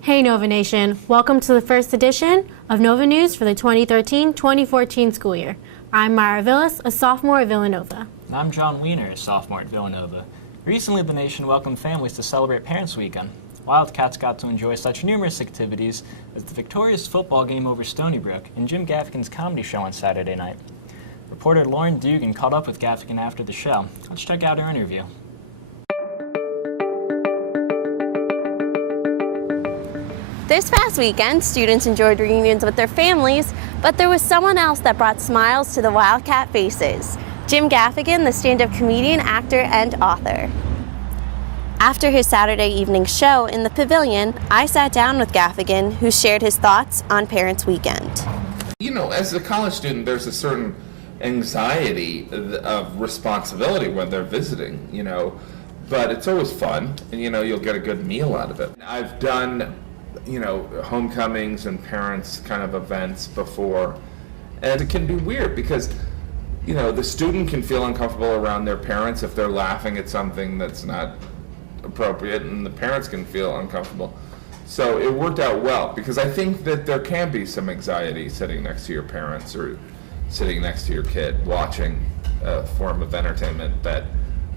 Hey Nova Nation, welcome to the first edition of Nova News for the 2013-2014 school year. I'm Myra Villas, a sophomore at Villanova. And I'm John Wiener, a sophomore at Villanova. Recently, the nation welcomed families to celebrate Parents' Weekend. Wildcats got to enjoy such numerous activities as the victorious football game over Stony Brook and Jim Gaffigan's comedy show on Saturday night. Reporter Lauren Dugan caught up with Gaffigan after the show. Let's check out her interview. This past weekend, students enjoyed reunions with their families, but there was someone else that brought smiles to the Wildcat faces. Jim Gaffigan, the stand-up comedian, actor, and author. After his Saturday evening show in the Pavilion, I sat down with Gaffigan, who shared his thoughts on Parents' Weekend. You know, as a college student, there's a certain anxiety of responsibility when they're visiting, but it's always fun, and, you'll get a good meal out of it. I've done homecomings and parents kind of events before, and it can be weird because, the student can feel uncomfortable around their parents if they're laughing at something that's not appropriate, and the parents can feel uncomfortable. So it worked out well because I think that there can be some anxiety sitting next to your parents or sitting next to your kid watching a form of entertainment that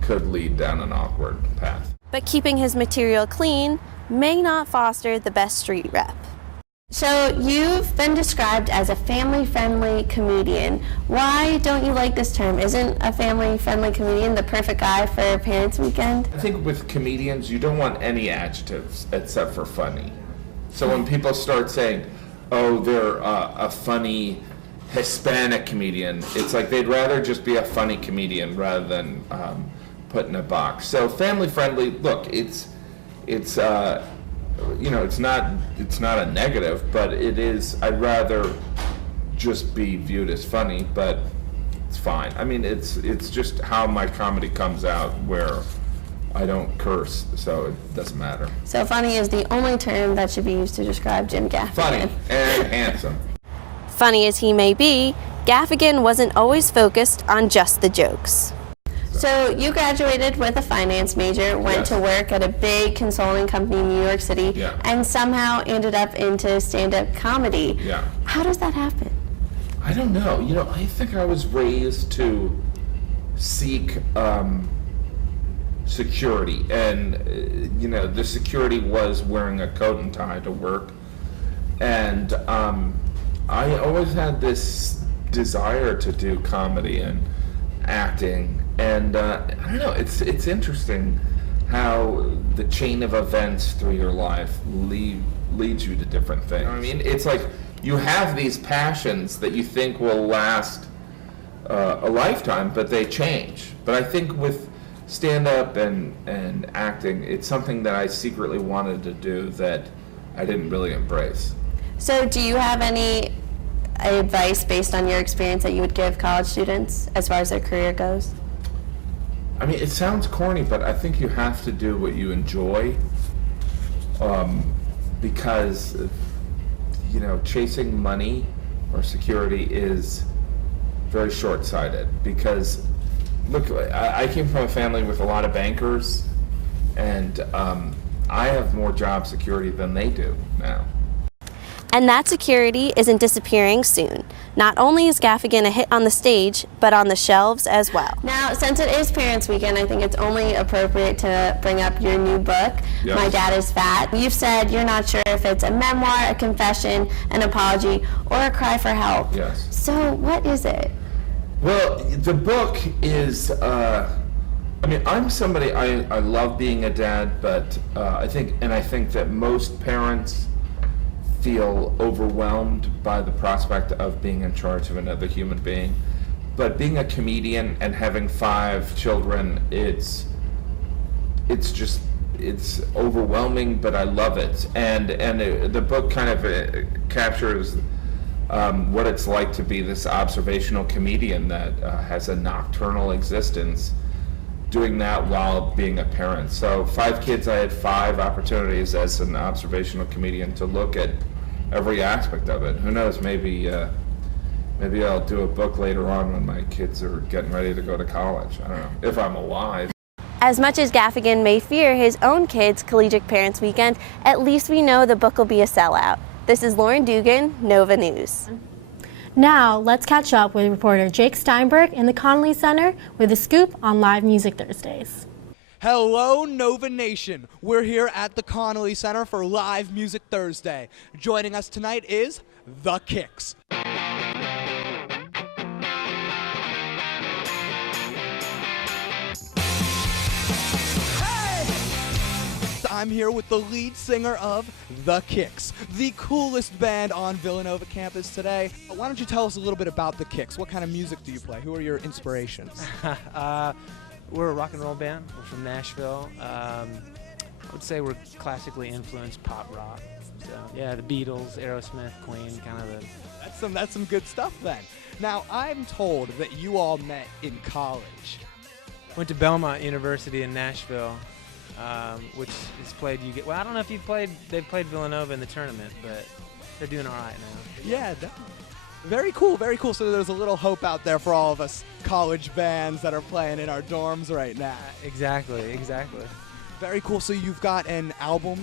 could lead down an awkward path. But keeping his material clean may not foster the best street rep. So you've been described as a family-friendly comedian. Why don't you like this term? Isn't a family-friendly comedian the perfect guy for Parents' Weekend? I think with comedians, you don't want any adjectives except for funny. So when people start saying, oh, they're a funny Hispanic comedian, it's like they'd rather just be a funny comedian rather than put in a box. So family-friendly, look, it's not a negative, but it is. I'd rather just be viewed as funny, but it's fine. I mean, it's just how my comedy comes out, where I don't curse, so it doesn't matter. So funny is the only term that should be used to describe Jim Gaffigan. Funny and handsome. Funny as he may be, Gaffigan wasn't always focused on just the jokes. So you graduated with a finance major, went to work at a big consulting company in New York City, and somehow ended up into stand-up comedy. Yeah. How does that happen? I don't know. I think I was raised to seek security, and the security was wearing a coat and tie to work, and I always had this desire to do comedy and acting. And I don't know, it's interesting how the chain of events through your life leads you to different things. I mean, it's like you have these passions that you think will last a lifetime, but they change. But I think with stand-up and acting, it's something that I secretly wanted to do that I didn't really embrace. So do you have any advice based on your experience that you would give college students as far as their career goes? I mean, it sounds corny, but I think you have to do what you enjoy, because, chasing money or security is very short-sighted. Because, look, I came from a family with a lot of bankers, and I have more job security than they do now. And that security isn't disappearing soon. Not only is Gaffigan a hit on the stage, but on the shelves as well. Now, since it is Parents' Weekend, I think it's only appropriate to bring up your new book, Yes. My Dad is Fat. You've said you're not sure if it's a memoir, a confession, an apology, or a cry for help. Yes. So what is it? Well, the book is, I'm somebody, I love being a dad, but I think that most parents feel overwhelmed by the prospect of being in charge of another human being. But being a comedian and having 5 children, it's overwhelming, but I love it. And the book kind of captures what it's like to be this observational comedian that has a nocturnal existence, doing that while being a parent. So 5 kids, I had 5 opportunities as an observational comedian to look at every aspect of it. Who knows, maybe I'll do a book later on when my kids are getting ready to go to college. I don't know, if I'm alive. As much as Gaffigan may fear his own kids' collegiate parents weekend, at least we know the book will be a sellout. This is Lauren Dugan, Nova News. Now, let's catch up with reporter Jake Steinberg in the Connolly Center with a scoop on Live Music Thursdays. Hello, Nova Nation. We're here at the Connolly Center for Live Music Thursday. Joining us tonight is The Kicks. I'm here with the lead singer of The Kicks, the coolest band on Villanova campus today. Why don't you tell us a little bit about The Kicks? What kind of music do you play? Who are your inspirations? We're a rock and roll band. We're from Nashville. I would say we're classically influenced pop rock. So yeah, the Beatles, Aerosmith, Queen, kind of That's some good stuff then. Now, I'm told that you all met in college. Went to Belmont University in Nashville, which is played. Well, I don't know if they've played Villanova in the tournament, but they're doing all right now. Yeah, definitely. Very cool, very cool. So there's a little hope out there for all of us college bands that are playing in our dorms right now. Exactly. Very cool. So you've got an album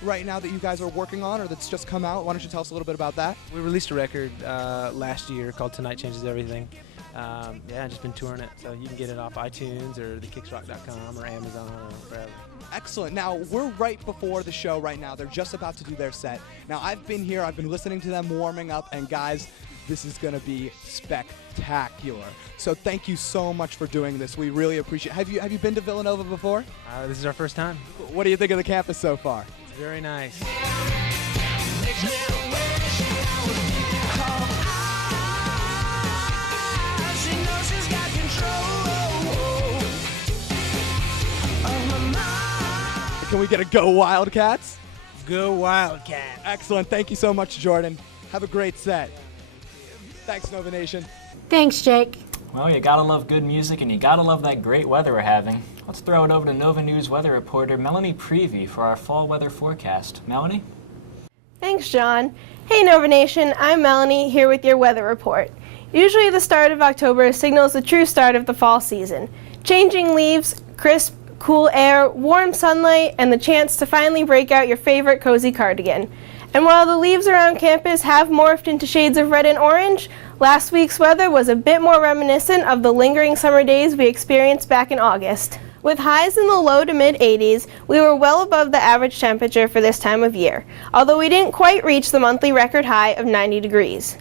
right now that you guys are working on, or that's just come out. Why don't you tell us a little bit about that? We released a record last year called Tonight Changes Everything. Yeah, just been touring it, so you can get it off iTunes or thekicksrock.com or Amazon or wherever. Excellent. Now, we're right before the show right now. They're just about to do their set. Now, I've been here. I've been listening to them warming up, and guys, this is going to be spectacular. So thank you so much for doing this. We really appreciate it. Have you been to Villanova before? This is our first time. What do you think of the campus so far? It's very nice. Can we get a Go Wildcats? Go Wildcats. Excellent. Thank you so much, Jordan. Have a great set. Thanks, Nova Nation. Thanks, Jake. Well, you gotta love good music and you gotta love that great weather we're having. Let's throw it over to Nova News weather reporter Melanie Prevey for our fall weather forecast. Melanie? Thanks, John. Hey, Nova Nation. I'm Melanie, here with your weather report. Usually the start of October signals the true start of the fall season. Changing leaves, crisp, cool air, warm sunlight, and the chance to finally break out your favorite cozy cardigan. And while the leaves around campus have morphed into shades of red and orange, last week's weather was a bit more reminiscent of the lingering summer days we experienced back in August. With highs in the low to mid 80s, we were well above the average temperature for this time of year, although we didn't quite reach the monthly record high of 90 degrees.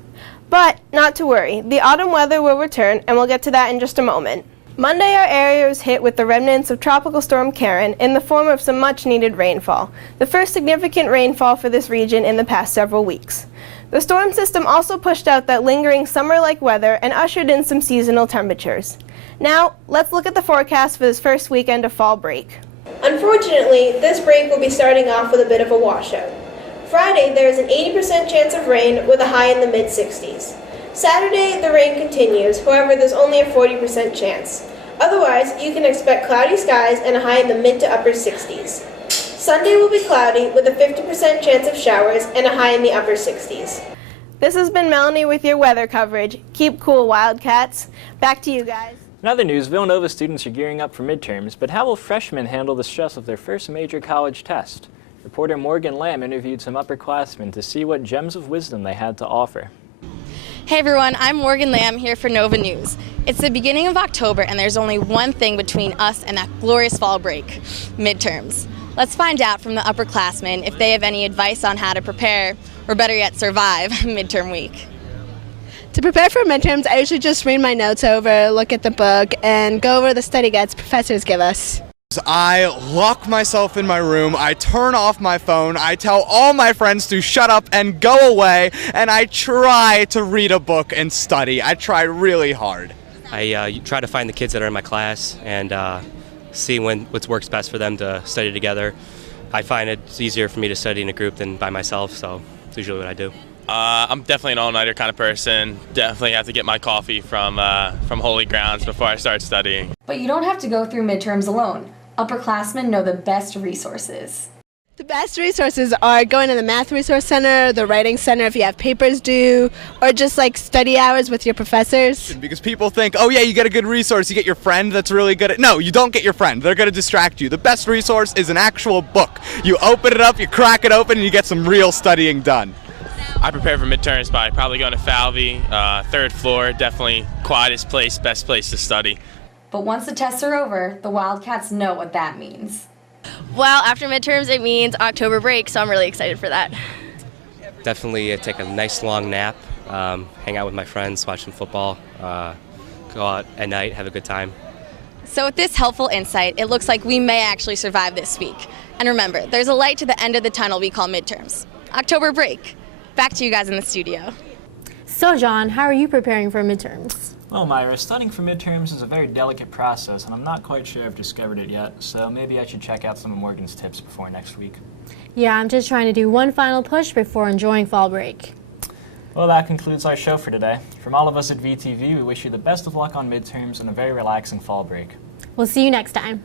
But not to worry, the autumn weather will return, and we'll get to that in just a moment. Monday, our area was hit with the remnants of Tropical Storm Karen in the form of some much-needed rainfall, the first significant rainfall for this region in the past several weeks. The storm system also pushed out that lingering summer-like weather and ushered in some seasonal temperatures. Now, let's look at the forecast for this first weekend of fall break. Unfortunately, this break will be starting off with a bit of a washout. Friday, there is an 80% chance of rain with a high in the mid-60s. Saturday, the rain continues, however, there's only a 40% chance. Otherwise, you can expect cloudy skies and a high in the mid to upper 60s. Sunday will be cloudy with a 50% chance of showers and a high in the upper 60s. This has been Melanie with your weather coverage. Keep cool, Wildcats. Back to you guys. In other news, Villanova students are gearing up for midterms, but how will freshmen handle the stress of their first major college test? Reporter Morgan Lamb interviewed some upperclassmen to see what gems of wisdom they had to offer. Hey everyone, I'm Morgan Lamb here for Nova News. It's the beginning of October and there's only one thing between us and that glorious fall break, midterms. Let's find out from the upperclassmen if they have any advice on how to prepare, or better yet, survive midterm week. To prepare for midterms, I usually just read my notes over, look at the book, and go over the study guides professors give us. I lock myself in my room, I turn off my phone, I tell all my friends to shut up and go away, and I try to read a book and study. I try really hard. I try to find the kids that are in my class and see what works best for them to study together. I find it's easier for me to study in a group than by myself, so it's usually what I do. I'm definitely an all-nighter kind of person. Definitely have to get my coffee from Holy Grounds before I start studying. But you don't have to go through midterms alone. Upperclassmen know the best resources. The best resources are going to the Math Resource Center, the Writing Center if you have papers due, or just like study hours with your professors. Because people think, oh yeah, you get a good resource, you get your friend that's really good at... No, you don't get your friend. They're going to distract you. The best resource is an actual book. You open it up, you crack it open, and you get some real studying done. I prepare for midterms by probably going to Falvey, 3rd floor, definitely quietest place, best place to study. But once the tests are over, the Wildcats know what that means. Well, after midterms, it means October break, so I'm really excited for that. Definitely take a nice long nap, hang out with my friends, watch some football, go out at night, have a good time. So with this helpful insight, it looks like we may actually survive this week. And remember, there's a light to the end of the tunnel we call midterms. October break. Back to you guys in the studio. So, John, how are you preparing for midterms? Well, Myra, studying for midterms is a very delicate process, and I'm not quite sure I've discovered it yet, so maybe I should check out some of Morgan's tips before next week. Yeah, I'm just trying to do one final push before enjoying fall break. Well, that concludes our show for today. From all of us at VTV, we wish you the best of luck on midterms and a very relaxing fall break. We'll see you next time.